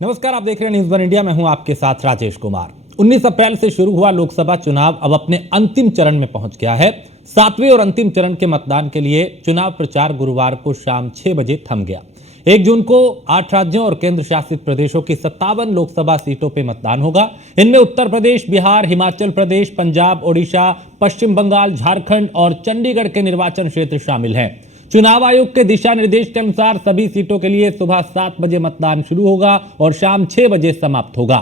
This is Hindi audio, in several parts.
नमस्कार, आप देख रहे हैं न्यूज़ वन इंडिया। मैं हूं आपके साथ राजेश कुमार। 19 अप्रैल से शुरू हुआ लोकसभा चुनाव अब अपने अंतिम चरण में पहुंच गया है। 7वें और अंतिम चरण के मतदान के लिए चुनाव प्रचार गुरुवार को शाम 6 बजे थम गया। 1 जून को 8 राज्यों और केंद्र शासित प्रदेशों की 57 लोकसभा सीटों पर मतदान होगा। इनमें उत्तर प्रदेश, बिहार, हिमाचल प्रदेश, पंजाब, ओडिशा, पश्चिम बंगाल, झारखंड और चंडीगढ़ के निर्वाचन क्षेत्र शामिल हैं। चुनाव आयोग के दिशा निर्देश के अनुसार सभी सीटों के लिए सुबह 7 बजे मतदान शुरू होगा और शाम 6 बजे समाप्त होगा।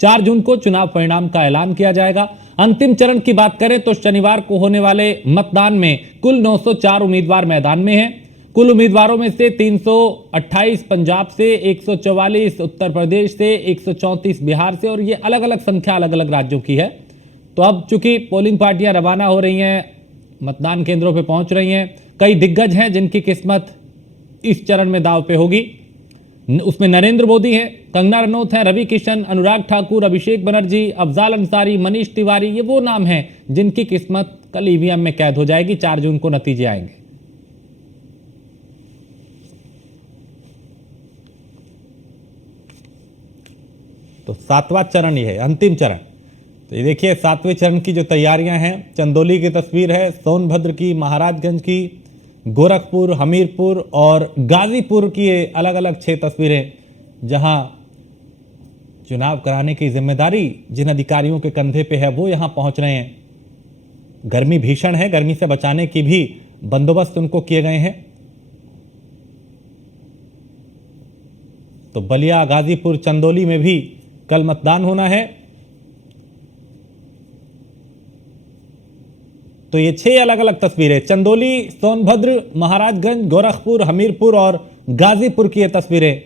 4 जून को चुनाव परिणाम का ऐलान किया जाएगा। अंतिम चरण की बात करें तो शनिवार को होने वाले मतदान में कुल 904 उम्मीदवार मैदान में हैं। कुल उम्मीदवारों में से 328 पंजाब से, 144 उत्तर प्रदेश से, 134 बिहार से और ये अलग अलग संख्या अलग अलग राज्यों की है। तो अब चूंकि पोलिंग पार्टियां रवाना हो रही हैं, मतदान केंद्रों पर पहुंच रही हैं, कई दिग्गज हैं जिनकी किस्मत इस चरण में दांव पे होगी। उसमें नरेंद्र मोदी हैं, कंगना रनौत हैं, रवि किशन, अनुराग ठाकुर, अभिषेक बनर्जी, अफजाल अंसारी, मनीष तिवारी, ये वो नाम हैं जिनकी किस्मत कल ईवीएम में कैद हो जाएगी। 4 जून को नतीजे आएंगे। तो 7वां चरण ये है, अंतिम चरण। तो ये देखिए 7वें चरण की जो तैयारियां हैं, चंदौली की तस्वीर है, सोनभद्र की, महाराजगंज की, गोरखपुर, हमीरपुर और गाजीपुर की अलग अलग 6 तस्वीरें, जहां चुनाव कराने की जिम्मेदारी जिन अधिकारियों के कंधे पे है वो यहां पहुंच रहे हैं। गर्मी भीषण है, गर्मी से बचाने की भी बंदोबस्त उनको किए गए हैं। तो बलिया, गाजीपुर, चंदौली में भी कल मतदान होना है। तो ये 6 अलग अलग तस्वीरें, चंदौली, सोनभद्र, महाराजगंज, गोरखपुर, हमीरपुर और गाजीपुर की ये तस्वीरें,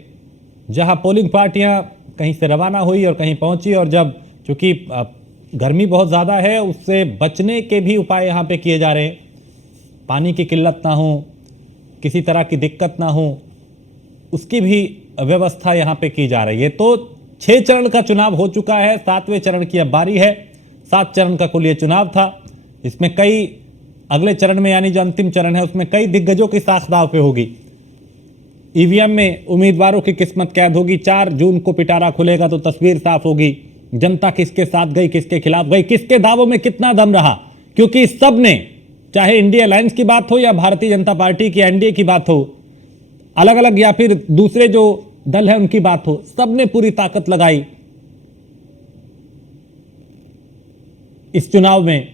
जहां पोलिंग पार्टियां कहीं से रवाना हुई और कहीं पहुंची। और जब चूंकि गर्मी बहुत ज़्यादा है, उससे बचने के भी उपाय यहां पे किए जा रहे हैं। पानी की किल्लत ना हो, किसी तरह की दिक्कत ना हो, उसकी भी व्यवस्था यहां पे की जा रही है। तो 6 चरण का चुनाव हो चुका है, 7वें चरण की अब बारी है। 7 चरण का कुल ये चुनाव था। इसमें कई अगले चरण में यानी जो अंतिम चरण है उसमें कई दिग्गजों की साख दांव पे होगी। ईवीएम में उम्मीदवारों की किस्मत कैद होगी। 4 जून को पिटारा खुलेगा तो तस्वीर साफ होगी, जनता किसके साथ गई, किसके खिलाफ गई, किसके दावों में कितना दम रहा। क्योंकि सब ने, चाहे इंडिया अलायंस की बात हो या भारतीय जनता पार्टी की एनडीए की बात हो, अलग अलग या फिर दूसरे जो दल है उनकी बात हो, सबने पूरी ताकत लगाई इस चुनाव में।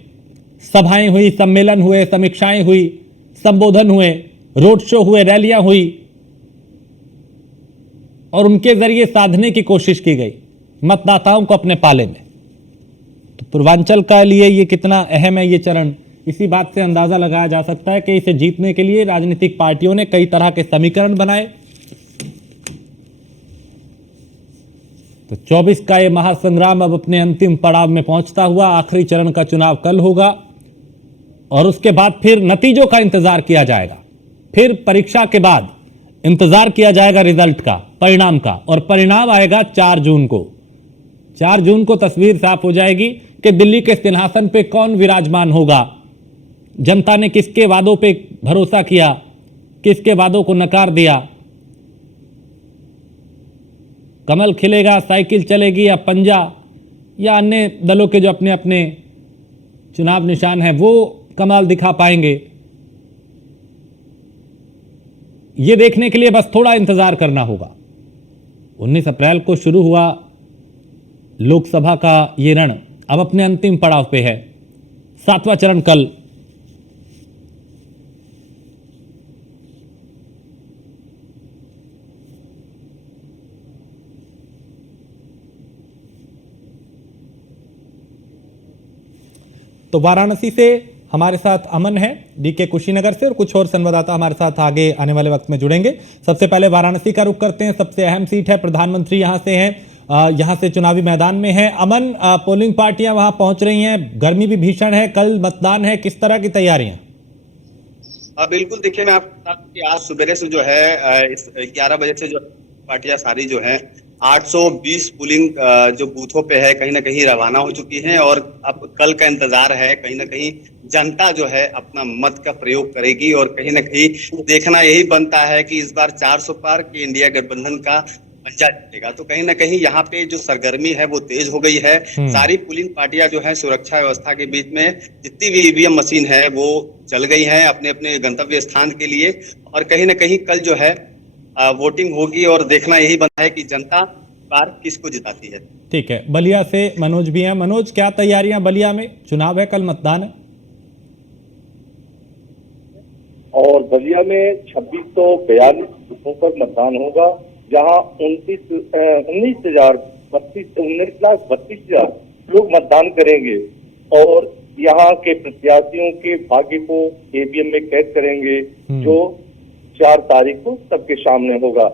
सभाएं हुई, सम्मेलन हुए, समीक्षाएं हुई, संबोधन हुए, रोड शो हुए, रैलियां हुई और उनके जरिए साधने की कोशिश की गई मतदाताओं को अपने पाले में। तो पूर्वांचल का लिए ये कितना अहम है ये चरण, इसी बात से अंदाजा लगाया जा सकता है कि इसे जीतने के लिए राजनीतिक पार्टियों ने कई तरह के समीकरण बनाए। तो 24 का ये महासंग्राम अब अपने अंतिम पड़ाव में पहुंचता हुआ, आखिरी चरण का चुनाव कल होगा और उसके बाद फिर नतीजों का इंतजार किया जाएगा। फिर परीक्षा के बाद इंतजार किया जाएगा रिजल्ट का, परिणाम का, और परिणाम आएगा 4 जून को। 4 जून को तस्वीर साफ हो जाएगी कि दिल्ली के सिंहासन पे कौन विराजमान होगा। जनता ने किसके वादों पे भरोसा किया, किसके वादों को नकार दिया। कमल खिलेगा, साइकिल चलेगी या पंजा, या अन्य दलों के जो अपने अपने चुनाव निशान हैं वो कमाल दिखा पाएंगे। ये देखने के लिए बस थोड़ा इंतजार करना होगा। 19 अप्रैल को शुरू हुआ लोकसभा का ये रण अब अपने अंतिम पड़ाव पे है। 7वां चरण कल। तो वाराणसी से हमारे साथ अमन है, डीके कुशीनगर से, और कुछ और संवाददाता हमारे साथ आगे आने वाले वक्त में जुड़ेंगे। सबसे पहले वाराणसी का रुख करते हैं, सबसे अहम सीट है, प्रधानमंत्री यहां से हैं, यहां से चुनावी मैदान में है। अमन, पोलिंग पार्टियां वहां पहुंच रही हैं, गर्मी भी भीषण है, कल मतदान है, किस तरह की तैयारियां? बिल्कुल, देखिए मैं आपको बता दूं कि आज सुबह से जो है 11 बजे से जो पार्टियां सारी जो है 820 पोलिंग जो बूथों पे है कहीं ना कहीं रवाना हो चुकी हैं और अब कल का इंतजार है। कहीं ना कहीं जनता जो है अपना मत का प्रयोग करेगी और कहीं ना कहीं देखना यही बनता है कि इस बार 400 पार कि इंडिया गठबंधन का पंजा जीतेगा। तो कहीं ना कहीं यहाँ पे जो सरगर्मी है वो तेज हो गई है। सारी पोलिंग पार्टियां जो है सुरक्षा व्यवस्था के बीच में जितनी भी ईवीएम मशीन है वो चल गई हैं अपने अपने गंतव्य स्थान के लिए। और कहीं ना कहीं कल जो है वोटिंग होगी और देखना यही बना है कि जनता बार किसको जिताती है। ठीक है, बलिया से मनोज भी हैं। मनोज, क्या तैयारियां बलिया में? चुनाव है, कल मतदान है। और बलिया में 2642 बूथों पर मतदान होगा, जहां 19,32,000 लोग मतदान करेंगे और यहाँ के प्रत्याशियों के भाग्य को ईवीएम में कैद करेंगे, जो 4 तारीख को सबके सामने होगा।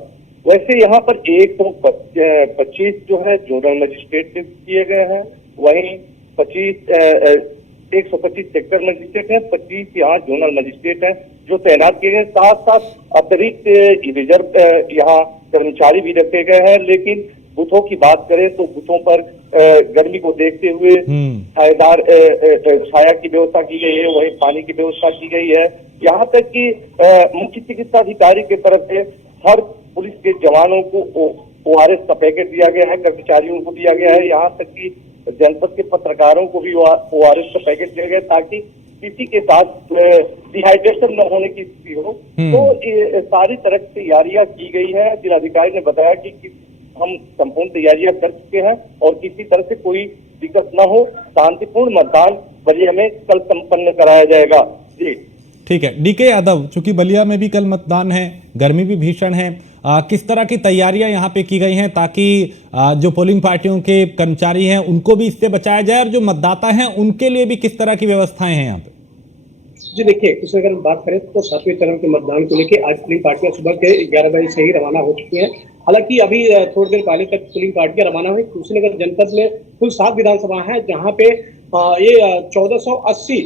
वैसे यहाँ पर 125 जो है जोनल मजिस्ट्रेट नियुक्त किए गए हैं, वहीं 125 सेक्टर मजिस्ट्रेट हैं, 25 यहाँ जोनल मजिस्ट्रेट हैं जो तैनात किए गए। साथ साथ अतिरिक्त रिजर्व यहाँ कर्मचारी भी रखे गए हैं। लेकिन बूथों की बात करें तो बूथों पर गर्मी को देखते हुए छायादार छाया की व्यवस्था की गई है, वहीं पानी की व्यवस्था की गई है। यहाँ तक कि मुख्य चिकित्सा अधिकारी की तरफ से हर पुलिस के जवानों को ORS का पैकेट दिया गया है, कर्मचारियों को दिया गया है। यहाँ तक कि जनपद के पत्रकारों को भी ORS का पैकेट दिया गया ताकि किसी के साथ डिहाइड्रेशन न होने की स्थिति हो। तो ये सारी तरह की तैयारियां की गई है। जिलाधिकारी ने बताया कि हम संपूर्ण तैयारियां कर चुके हैं और किसी तरह से कोई दिक्कत न हो, शांतिपूर्ण मतदान बलिया में कल संपन्न कराया जाएगा। जी ठीक है, डीके यादव, चूंकि बलिया में भी कल मतदान है, गर्मी भी भीषण है, किस तरह की तैयारियां यहाँ पे की गई हैं ताकि जो पोलिंग पार्टियों के कर्मचारी हैं उनको भी इससे बचाया जाए और जो मतदाता हैं उनके लिए भी किस तरह की व्यवस्थाएं हैं यहाँ पे? जी देखिए, कुशीनगर में बात करें तो 7वें चरण के मतदान को लेकर आज पोलिंग पार्टियां सुबह के 11 बजे से ही रवाना हो चुकी हैं। हालांकि अभी थोड़ी देर पहले तक पोलिंग पार्टियां रवाना हुई। कुशीनगर जनपद में कुल 7 विधानसभा हैं जहां पे ये 1480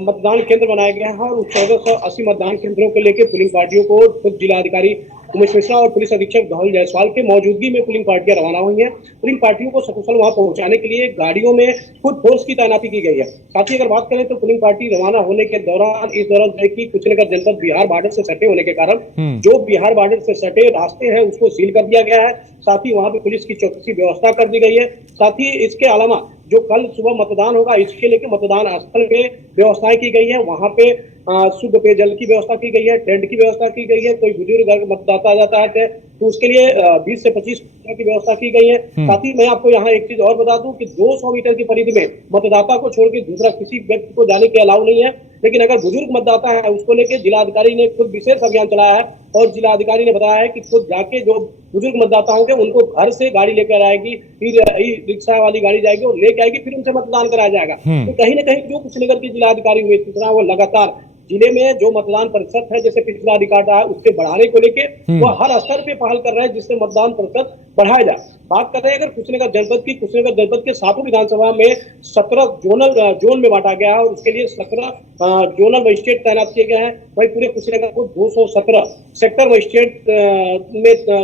मतदान केंद्र बनाए गए हैं और 1480 मतदान केंद्रों को लेकर पोलिंग पार्टियों को खुद जिलाधिकारी उमेश मिश्रा और पुलिस अधीक्षक धौल जायसवाल के मौजूदगी में पोलिंग पार्टियां रवाना हुई हैं। पोलिंग पार्टियों को सकुशल वहां पहुंचाने के लिए गाड़ियों में खुद फोर्स की तैनाती की गई है। साथ ही अगर बात करें तो पोलिंग पार्टी रवाना होने के दौरान इस दौरान देखिए कुशीनगर जनपद बिहार बॉर्डर से सटे होने के कारण जो बिहार बॉर्डर से सटे रास्ते हैं उसको सील कर दिया गया है। साथ ही वहां पे पुलिस की चौकसी व्यवस्था कर दी गई है। साथ ही इसके अलावा जो कल सुबह मतदान होगा इसके लेके मतदान स्थल पे व्यवस्थाएं की गई है। वहां पे शुद्ध पेयजल की व्यवस्था की गई है, टेंट की व्यवस्था की गई है। कोई बुजुर्ग अगर मतदाता आ जाता है तो उसके लिए 20 से 25 की व्यवस्था की गई है। साथ ही मैं आपको यहाँ एक चीज और बता दूं कि 200 मीटर की परिधि में मतदाता को छोड़ के दूसरा किसी व्यक्ति को जाने के अलाउ नहीं है। लेकिन अगर बुजुर्ग मतदाता है उसको लेकर जिलाधिकारी ने खुद विशेष अभियान चलाया है और जिलाधिकारी ने बताया है कि खुद जाके जो बुजुर्ग मतदाता होंगे उनको घर से गाड़ी लेकर आएगी, फिर रिक्शा वाली गाड़ी जाएगी और लेके आएगी, फिर उनसे मतदान कराया जाएगा। तो कहीं ना कहीं जो कुशीनगर के जिलाधिकारी हुए सूचना वो लगातार जिले में जो मतदान प्रतिशत है जैसे पिछला रिकॉर्ड रहा है उसके बढ़ाने को लेके वो हर स्तर पे पहल कर रहे हैं जिससे मतदान प्रतिशत बढ़ाया जाए। बात कर रहे हैं अगर कुशीनगर जनपद की, कुशीनगर जनपद के 7 विधानसभा में 17 जोन में बांटा गया है और उसके लिए 17 जोनल मजिस्ट्रेट तैनात किए गए हैं। वही पूरे कुशीनगर को 217 सेक्टर मजिस्ट्रेट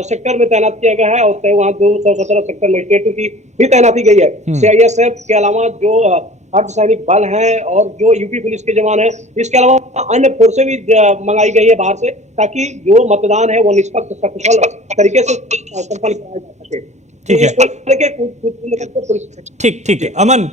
सेक्टर में तैनात किया गया है और वहाँ 217 सेक्टर मजिस्ट्रेटों की भी तैनाती गई है। CISF के अलावा जो अर्धसैनिक बल है और जो यूपी पुलिस के जवान है, इसके अलावा अन्य फोर्सें भी मंगाई गई है बाहर से ताकि जो मतदान है वो निष्पक्ष सकुशल तरीके से संपन्न कराया जा सके। ठीक है अमन,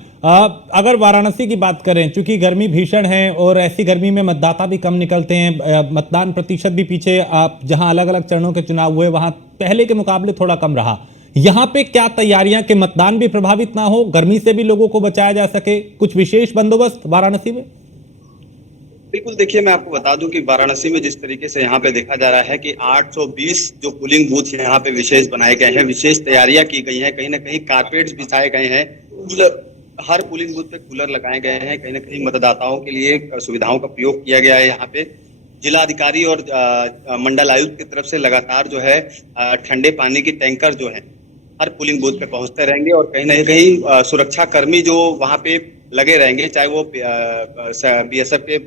अगर वाराणसी की बात करें, चूंकि गर्मी भीषण है और ऐसी गर्मी में मतदाता भी कम निकलते हैं, मतदान प्रतिशत भी पीछे जहां अलग अलग चरणों के चुनाव हुए वहां पहले के मुकाबले थोड़ा कम रहा, यहाँ पे क्या तैयारियां कि मतदान भी प्रभावित ना हो, गर्मी से भी लोगों को बचाया जा सके, कुछ विशेष बंदोबस्त वाराणसी में? बिल्कुल, देखिए मैं आपको बता दूं कि वाराणसी में जिस तरीके से यहाँ पे देखा जा रहा है कि 820 जो पोलिंग बूथ यहाँ पे विशेष बनाए गए हैं, विशेष तैयारियां की गई हैं, कहीं ना कहीं कारपेट्स बिछाए गए हैं, हर पोलिंग बूथ पे कूलर लगाए गए हैं, कहीं ना कहीं मतदाताओं के लिए सुविधाओं का प्रयोग किया गया है। यहाँ पे जिलाधिकारी और मंडल आयुक्त की तरफ से लगातार जो है ठंडे पानी की टैंकर जो है हर पोलिंग बूथ पे पहुंचते रहेंगे और कहीं ना कहीं सुरक्षा कर्मी जो वहां पे लगे रहेंगे, चाहे वो BSF के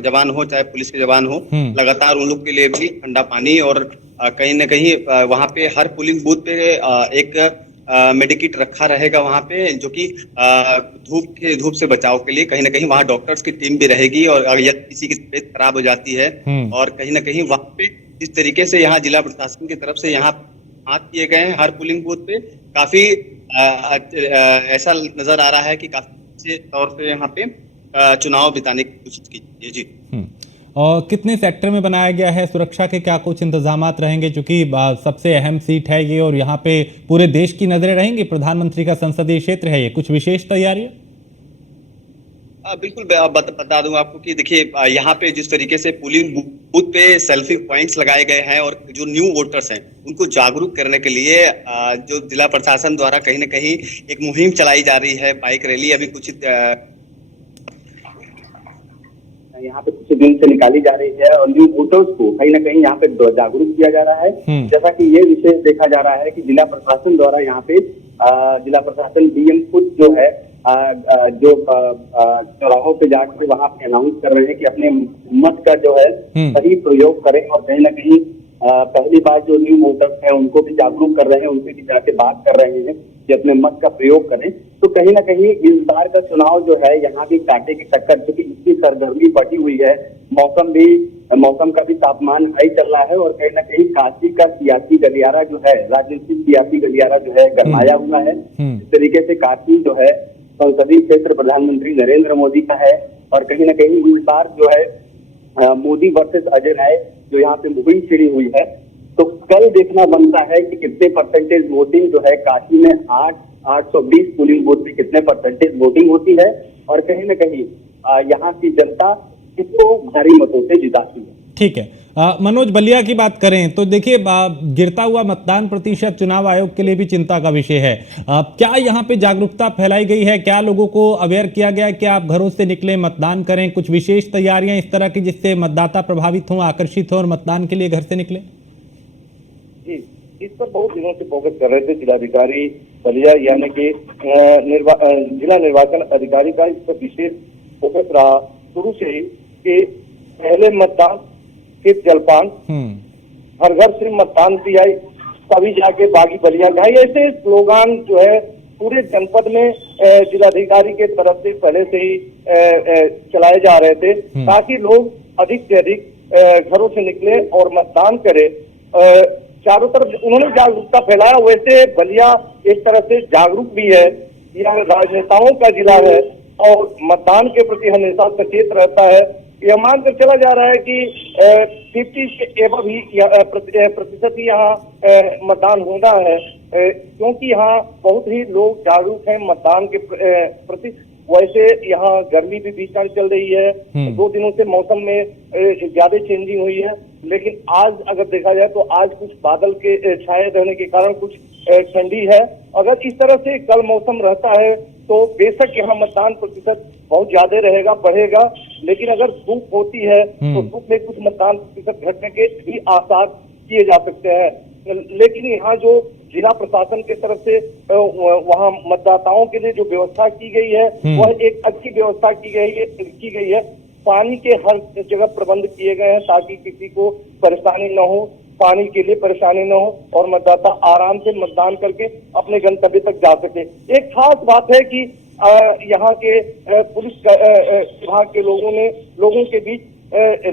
जवान हो चाहे पुलिस के जवान हो, लगातार उन लोग के लिए भी ठंडा पानी और कहीं ना कहीं वहां पे हर पोलिंग बूथ पे एक मेडिकिट रखा रहेगा वहां पे, जो कि धूप से बचाव के लिए कहीं ना कहीं वहां डॉक्टर्स की टीम भी रहेगी और अगर किसी की तबीयत खराब हो जाती है और कहीं ना कहीं वहां पे इस तरीके से यहाँ जिला प्रशासन की तरफ से यहाँ हाथ किए गए हैं हर पोलिंग बूथ पे। काफी ऐसा नजर आ रहा है कि काफी अच्छे तौर से यहाँ पे चुनाव बिताने की कोशिश की जाती है। जी। और कितने सेक्टर में बनाया गया है, सुरक्षा के क्या कुछ इंतजामात रहेंगे, क्योंकि सबसे अहम सीट है ये और यहाँ पे पूरे देश की नजरें रहेंगी, प्रधानमंत्री का संसदीय क्षेत्र है ये, कुछ विशेष तैयारियां? बिल्कुल बता दूं आपको कि देखिए यहाँ पे जिस तरीके से पोलिंग बूथ पे सेल्फी पॉइंट्स लगाए गए हैं और जो न्यू वोटर्स हैं उनको जागरूक करने के लिए जो जिला प्रशासन द्वारा कहीं ना कहीं एक मुहिम चलाई जा रही है, बाइक रैली अभी कुछ यहाँ पे कुछ दिन से निकाली जा रही है और न्यू वोटर्स को कहीं ना कहीं यहाँ पे जागरूक किया जा रहा है। जैसा कि ये विशेष देखा जा रहा है कि जिला प्रशासन द्वारा यहाँ पे जिला प्रशासन डीएम खुद जो है जो चौराहों पे जाकर वहां पे अनाउंस कर रहे हैं कि अपने मत का जो है सही प्रयोग करें और कहीं ना कहीं पहली बार जो न्यू वोटर्स हैं उनको भी जागरूक कर रहे हैं, उनसे भी जाके बात कर रहे हैं कि अपने मत का प्रयोग करें। तो कहीं ना कहीं इस बार का चुनाव जो है यहाँ भी कांटे की टक्कर, क्योंकि इतनी सरगर्मी बढ़ी हुई है, मौसम का भी तापमान हाई चल रहा है और कहीं ना कहीं काशी का सियासी गलियारा जो है, राजनीतिक सियासी गलियारा जो है गरमाया हुआ है। इस तरीके से काशी जो है संसदीय क्षेत्र प्रधानमंत्री नरेंद्र मोदी का है और कहीं ना कहीं इस बार जो है मोदी वर्सेस अजय राय जो यहाँ पे मुहिम छिड़ी हुई है। तो कल देखना बनता है कि कितने परसेंटेज वोटिंग जो है काशी में 820 पोलिंग बूथ में कितने परसेंटेज वोटिंग होती है और कहीं ना कहीं यहाँ की जनता किसको भारी मतों से जिताती है। ठीक है, मनोज बलिया की बात करें तो देखिए गिरता हुआ मतदान प्रतिशत चुनाव आयोग के लिए भी चिंता का विषय है। क्या यहाँ पे जागरूकता फैलाई गई है, क्या लोगों को अवेयर किया गया है कि आप घरों से निकलें मतदान करें, कुछ विशेष तैयारियां इस तरह की जिससे मतदाता प्रभावित हों, आकर्षित हों और मतदान के लिए घर से निकले? जी, इस पर बहुत दिनों से फोकस कर रहे थे जिलाधिकारी बलिया, यानी कि जिला निर्वाचन अधिकारी का इस पर विशेष फोकस रहा शुरू से ही कि पहले मतदान फिर जलपान, हर घर से मतदान की आई तभी जाके बागी बलिया जाए, ऐसे स्लोगान जो है पूरे जनपद में जिलाधिकारी के तरफ से पहले से ही चलाए जा रहे थे ताकि लोग अधिक से अधिक घरों से निकले और मतदान करें। चारों तरफ उन्होंने जागरूकता फैलाया। वैसे बलिया एक तरह से जागरूक भी है, यह राजनेताओं का जिला है और मतदान के प्रति हमेशा सचेत रहता है। यह मानकर चला जा रहा है कि 50 के एबव ही प्रतिशत ही यहाँ मतदान होना है, क्योंकि यहाँ बहुत ही लोग जागरूक हैं मतदान के प्रति। वैसे यहाँ गर्मी भी बीच में चल रही है, 2 दिनों से मौसम में ज्यादा चेंजिंग हुई है, लेकिन आज अगर देखा जाए तो आज कुछ बादल के छाए रहने के कारण कुछ ठंडी है। अगर इस तरह से कल मौसम रहता है तो बेशक यहाँ मतदान प्रतिशत बहुत ज्यादा रहेगा, बढ़ेगा, लेकिन अगर धूप होती है तो धूप में कुछ मतदान प्रतिशत घटने के भी आसार किए जा सकते हैं। लेकिन यहाँ जो जिला प्रशासन की तरफ से वहाँ मतदाताओं के लिए जो व्यवस्था की गई है वह एक अच्छी व्यवस्था की गई है। पानी के हर जगह प्रबंध किए गए हैं ताकि किसी को परेशानी न हो, पानी के लिए परेशानी न हो और मतदाता आराम से मतदान करके अपने गंतव्य तक जा सके। एक खास बात है कि यहाँ के पुलिस विभाग के लोगों के बीच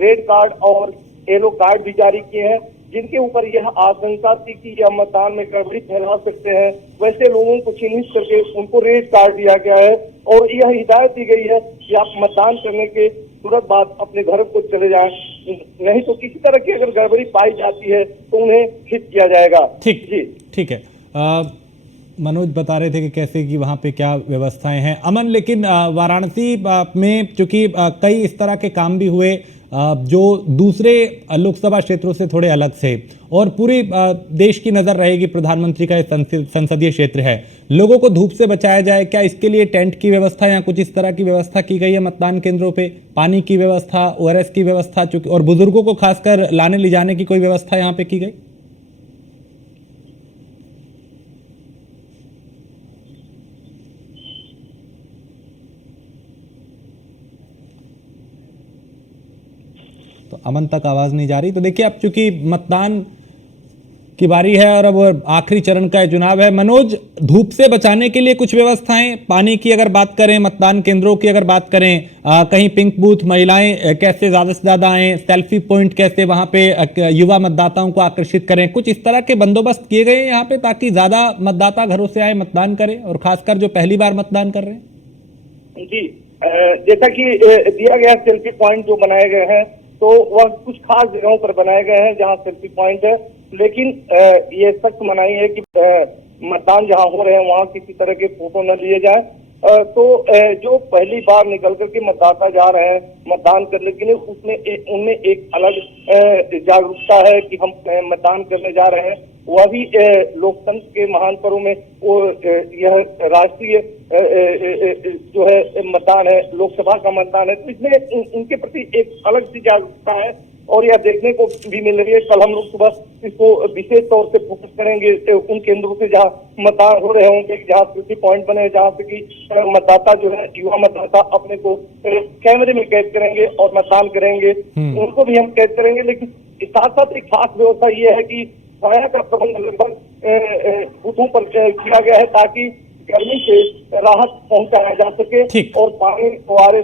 रेड कार्ड और येलो कार्ड भी जारी किए हैं, जिनके ऊपर यह आशंका थी कि यह मतदान में गड़बड़ी फैला सकते हैं। वैसे लोगों को चिन्हित करके उनको रेड कार्ड दिया गया है और यह हिदायत दी गई है कि आप मतदान करने के तुरंत बाद अपने घर को चले जाएं, नहीं तो किसी तरह की अगर गड़बड़ी पाई जाती है तो उन्हें हिट किया जाएगा। ठीक है। मनोज बता रहे थे कि कैसे कि वहाँ पे क्या व्यवस्थाएं हैं। अमन, लेकिन वाराणसी में चूंकि कई इस तरह के काम भी हुए जो दूसरे लोकसभा क्षेत्रों से थोड़े अलग थे और पूरी देश की नजर रहेगी, प्रधानमंत्री का संसदीय क्षेत्र है, लोगों को धूप से बचाया जाए, क्या इसके लिए टेंट की व्यवस्था या कुछ इस तरह की व्यवस्था की गई है मतदान केंद्रों पे? पानी की व्यवस्था, ओआरएस की व्यवस्था, चूंकि और बुजुर्गों को खासकर लाने ले जाने की कोई व्यवस्था यहाँ पे की गई? तो अमन तक आवाज नहीं जा रही। तो देखिए, अब चूंकि मतदान की बारी है और अब आखिरी चरण का चुनाव है। मनोज, धूप से बचाने के लिए कुछ व्यवस्थाएं, पानी की अगर बात करें, मतदान केंद्रों की अगर बात करें, कहीं पिंक बूथ, महिलाएं कैसे ज्यादा से ज्यादा आए, सेल्फी पॉइंट कैसे वहां पे युवा मतदाताओं को आकर्षित करें, कुछ इस तरह के बंदोबस्त किए गए हैं यहाँ पे ताकि ज्यादा मतदाता घरों से आए, मतदान करें, और खासकर जो पहली बार मतदान कर रहे हैं? जी, जैसा कि दिया गया सेल्फी पॉइंट जो बनाए गए हैं तो वह कुछ खास जगहों पर बनाए गए हैं जहां सेल्फी पॉइंट है, लेकिन ये सख्त मनाही है कि मतदान जहां हो रहे हैं वहां किसी तरह के फोटो न लिए जाए। तो जो पहली बार निकल करके मतदाता जा रहे हैं मतदान करने के लिए, उनमें एक अलग जागरूकता है कि हम मतदान करने जा रहे हैं। वह भी लोकतंत्र के महान पर्व में वो यह राष्ट्रीय जो है मतदान है, लोकसभा का मतदान है, तो इसमें उनके प्रति एक अलग सी जागरूकता है और यह देखने को भी मिल रही है। कल हम लोग सुबह इसको विशेष तौर से फोकस करेंगे उन केंद्रों से जहाँ मतदान हो रहे होंगे, जहाँ सेल्फी पॉइंट बने, जहाँ पे कि मतदाता जो है, युवा मतदाता अपने को कैमरे में कैद करेंगे और मतदान करेंगे, उनको भी हम कैद करेंगे। लेकिन साथ साथ एक खास व्यवस्था ये है कि छाया का प्रबंध लगभग बूथों पर किया गया है ताकि गर्मी से राहत पहुंचाया जा सके और पानी फुहारे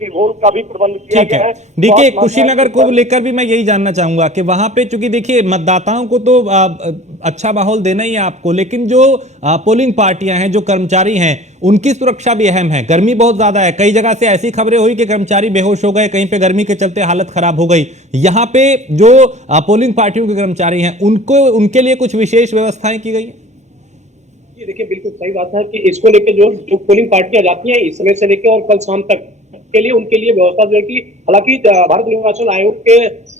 की घोल का भी प्रबंध किया गया है। देखिए, कुशीनगर को लेकर भी मैं यही जानना चाहूंगा कि वहां पे, चूंकि देखिए मतदाताओं को तो अच्छा माहौल देना ही है आपको, लेकिन जो पोलिंग पार्टियां हैं, जो कर्मचारी हैं, उनकी सुरक्षा भी अहम है। गर्मी बहुत ज्यादा है, कई जगह से ऐसी खबरें हुई कि कर्मचारी बेहोश हो गए, कहीं पे गर्मी के चलते हालत खराब हो गई। यहाँ पे जो पोलिंग पार्टियों के कर्मचारी हैं उनके लिए कुछ विशेष व्यवस्थाएं की गई? देखिए, बिल्कुल सही बात है कि इसको लेकर जो पोलिंग पार्टियां जाती हैं इस समय से लेकर और कल शाम तक के लिए उनके लिए व्यवस्था जो है कि हालांकि भारत निर्वाचन आयोग के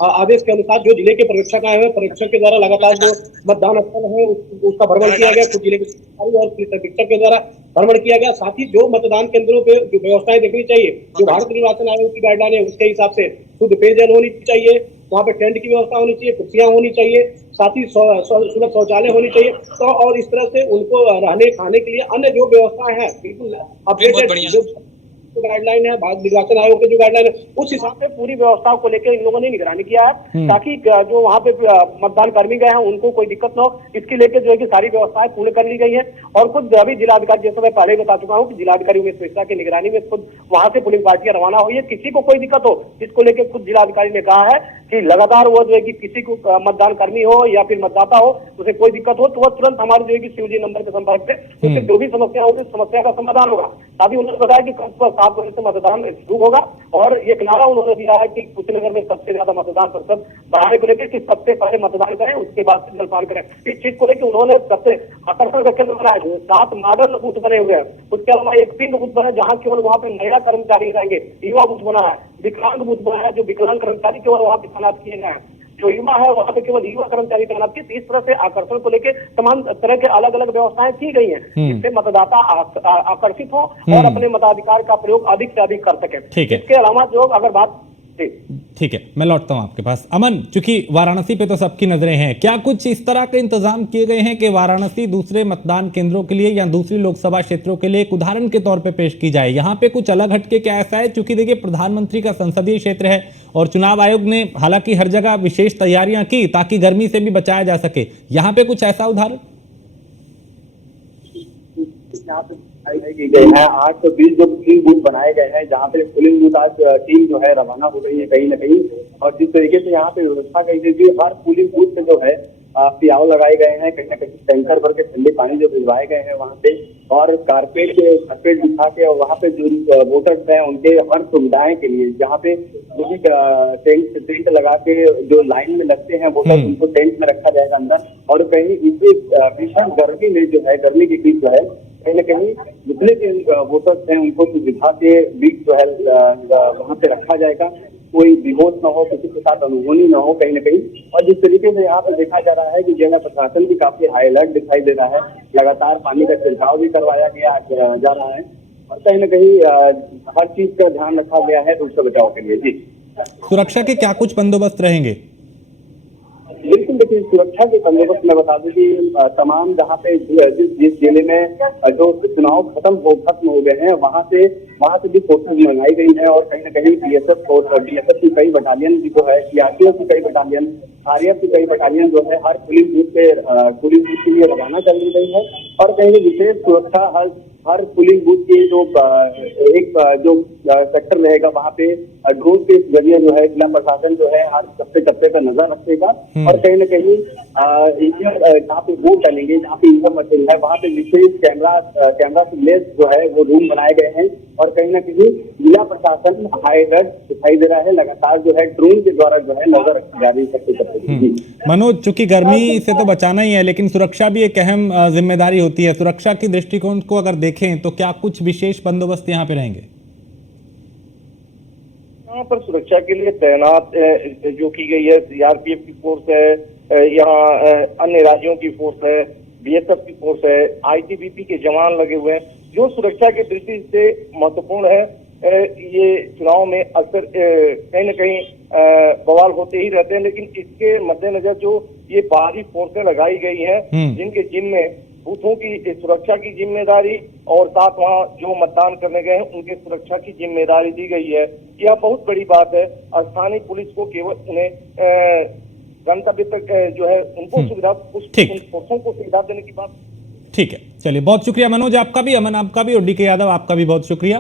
आदेश के अनुसार जो जिले के पर्यवेक्षक आए हैं, पर्यवेक्षक के द्वारा लगातार जो मतदान स्थल है उसका भ्रमण किया गया, कुछ जिले के और पर्यवेक्षक के द्वारा भ्रमण किया गया। साथ ही जो मतदान केंद्रों पे जो व्यवस्थाएं देखनी चाहिए, जो भारत निर्वाचन आयोग की गाइडलाइन है उसके हिसाब से शुद्ध पेयजल होनी चाहिए, वहाँ पे टेंट की व्यवस्था होनी चाहिए, कुर्सियां होनी चाहिए, साथ ही सुलभ शौचालय होनी चाहिए, तो और इस तरह से उनको रहने खाने के लिए अन्य जो व्यवस्थाएं हैं बिल्कुल अपडेटेड जो गाइडलाइन है, भारत निर्वाचन आयोग के जो गाइडलाइन है उस हिसाब से पूरी व्यवस्थाओं को लेकर इन लोगों ने निगरानी किया है ताकि जो वहाँ पे मतदान कर्मी गए हैं उनको कोई दिक्कत न हो। इसके लेकर जो है कि सारी व्यवस्थाएं पूर्ण कर ली गई है और खुद अभी जिलाधिकारी, जैसे मैं पहले ही बता चुका हूँ कि जिलाधिकारी उमेश मिश्रा की निगरानी में खुद वहां से पोलिंग पार्टियां रवाना हुई है। किसी को कोई दिक्कत हो इसको लेकर खुद जिलाधिकारी ने कहा है कि लगातार वो जो है कि किसी को मतदान कर्मी हो या फिर मतदाता हो उसे कोई दिक्कत हो तो वह तुरंत हमारे जो है कि शिवजी नंबर के संपर्क से उससे जो भी समस्या होगी समस्या का समाधान होगा। साथ ही उन्होंने बताया कि कल सुबह 7 बजे से मतदान शुरू होगा और ये नारा उन्होंने दिया है कि कुशीनगर में सबसे ज्यादा मतदान प्रतिशत बढ़ाने को लेकर कि सबसे पहले मतदान करें उसके बाद से जलपान करें। इस चीज को लेकर उन्होंने सबसे आकर्षण का केंद्र बनाया। 7 मॉडर्न बूथ बने हुए हैं, उसके अलावा एक पिंक बूथ बना जहाँ केवल वहाँ पे महिला कर्मचारी रहेंगे, युवा बूथ बना है, विकलांग बूथ बना है जो विकलांग कर्मचारी केवल वहाँ पे तैनात किए गए हैं, जो युवा है वहाँ पे केवल युवा कर्मचारी तैनात किए। इस तरह से आकर्षण को लेकर तमाम तरह के अलग अलग व्यवस्थाएं की गई हैं जिससे मतदाता आकर्षित हो और अपने मताधिकार का प्रयोग अधिक से अधिक कर सके। इसके अलावा जो अगर बात, ठीक है, मैं लौटता हूं आपके पास। अमन, चूंकि वाराणसी पे तो सबकी नजरें हैं, क्या कुछ इस तरह के इंतजाम किए गए हैं कि वाराणसी दूसरे मतदान केंद्रों के लिए या दूसरी लोकसभा क्षेत्रों के लिए एक उदाहरण के तौर पे पेश की जाए? यहाँ पे कुछ अलग हटके क्या ऐसा है? चूंकि देखिए प्रधानमंत्री का संसदीय क्षेत्र है और चुनाव आयोग ने हालांकि हर जगह विशेष तैयारियां की ताकि गर्मी से भी बचाया जा सके, यहाँ पे कुछ ऐसा उदाहरण? की गई है 820 जो पोलिंग बूथ बनाए गए हैं जहाँ पे पोलिंग बूथ आज टीम जो है रवाना हो रही है कहीं ना कहीं, और जिस तरीके से यहाँ पे व्यवस्था की गई है हर पोलिंग बूथ पे जो है पियाव लगाए गए हैं, कहीं ना कहीं टैंकर भर के ठंडे पानी जो भिजवाए गए हैं वहाँ पे, और कारपेट बिछा के और वहाँ पे जो वोटर्स हैं उनके हर सुविधाएं के लिए जहाँ पे जो भी टेंट लगा के जो लाइन में लगते हैं वोटर्स उनको टेंट में रखा जाएगा अंदर, और कहीं इसी भीषण गर्मी में जो है, गर्मी के बीच जो है कहीं ना कहीं जितने भी वोटर्स हैं उनको सुविधा के बीच जो है वहाँ पे रखा जाएगा, कोई बेहोश न हो, किसी के साथ अनहोनी न हो कहीं ना कहीं। और जिस तरीके से यहाँ पे देखा जा रहा है कि जिला प्रशासन भी काफी हाई अलर्ट दिखाई दे रहा है, लगातार पानी का छिड़काव भी करवाया जा रहा है और कहीं ना कहीं हर चीज का ध्यान रखा गया है धूप से बचाव के लिए। जी, सुरक्षा के क्या कुछ बंदोबस्त रहेंगे? बिल्कुल देखिए सुरक्षा के बंदोबस्त मैं बता दूं कि तमाम जहाँ पे जिस जिले में जो चुनाव खत्म हो गए हैं वहां से भी फोर्सेज मंगाई गई है और कहीं ना कहीं बीएसएफ की कई बटालियन जो है, सीआरपीएफ की कई बटालियन, आरएएफ की कई बटालियन जो है हर पोलिंग बूथ के लिए रवाना कर दी गई है और कहीं विशेष सुरक्षा हर पोलिंग बूथ की जो सेक्टर रहेगा वहाँ पे ड्रोन के जरिए जो है जिला प्रशासन जो है हर चप्पे पर नजर रखेगा और कहीं न कहीं जहाँ पे वोट डालेंगे, जहाँ पे ईवीएम मशीन है वहाँ पे विशेष कैमरा से लैस जो है वो रूम बनाए गए हैं और कहीं न कहीं जिला प्रशासन हाई अलर्ट दिखाई दे रहा है, लगातार जो है ड्रोन के द्वारा जो है नजर रखी जा रही है। मनोज, चूंकि गर्मी से तो बचाना ही है लेकिन सुरक्षा भी एक अहम जिम्मेदारी होती है। सुरक्षा की दृष्टिकोण को अगर देखें तो क्या कुछ विशेष बंदोबस्त यहाँ पे रहेंगे? यहाँ पर सुरक्षा के लिए तैनात जो की गई है सीआरपीएफ की फोर्स है, यहाँ अन्य राज्यों की फोर्स है, बीएसएफ की फोर्स है, आईटीबीपी के जवान लगे हुए हैं जो सुरक्षा की दृष्टि से महत्वपूर्ण है। ये चुनाव में अक्सर कहीं न कहीं बवाल होते ही रहते हैं, लेकिन इसके मद्देनजर जो ये बाहरी फोर्सें लगाई गई हैं जिनके जिम्मे बूथों की सुरक्षा की जिम्मेदारी और साथ वहाँ जो मतदान करने गए हैं उनके सुरक्षा की जिम्मेदारी दी गई है। यह बहुत बड़ी बात है। स्थानीय पुलिस को केवल उन्हें गंतव्य तक जो है उनको सुविधा, उन फोर्सों को सुविधा देने की बात। ठीक है, चलिए बहुत शुक्रिया मनोज आपका भी, अमन आपका भी और डीके यादव आपका भी बहुत शुक्रिया।